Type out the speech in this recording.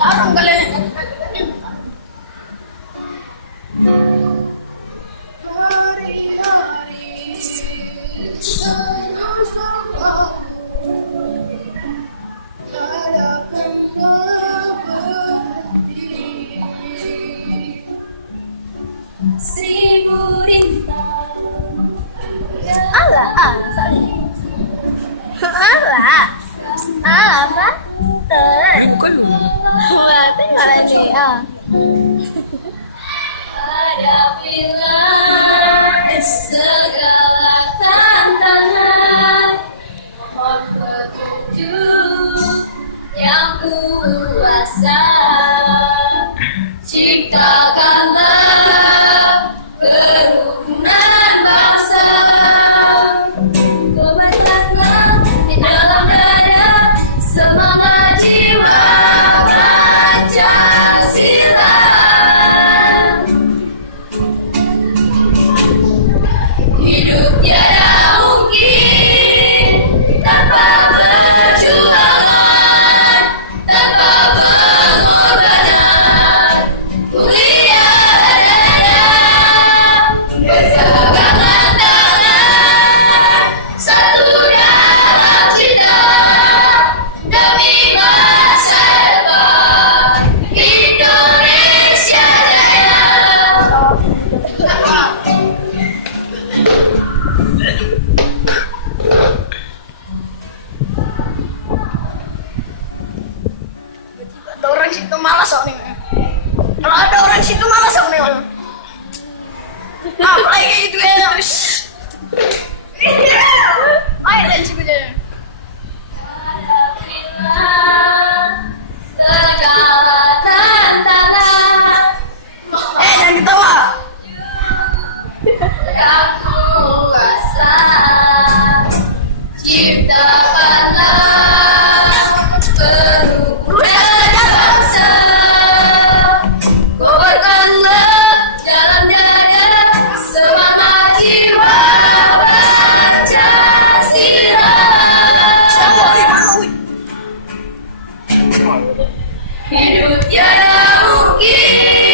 Tarung kalian. Seribu rintang. Alah, sorry. Alah, apa? Berarti malah ini. Hadapilah segala tantangan, mohon petunjuk yang kuasa. Ciptakanlah kerukunan bangsa, komitmenlah di dalam dada semangat jiwa Pancasila. Hidup tiada mungkin tanpa perjuangan, tanpa pengorbanan. Kuliah dada, berpegangan tangan, satu dalam cinta demi masa depan Indonesia Jaya. Ada orang situ malas kok nih. Kalau ada orang situ malas kok nih. Apa kayak gitu ya terus. Ayo dan situ aja. Segala tantangan Jangan ketawa. yang kuasa, ciptakanlah kerukunan bangsa, kobarkanlah dalam dada semangat jiwa Pancasila. Hidup tiada mungkin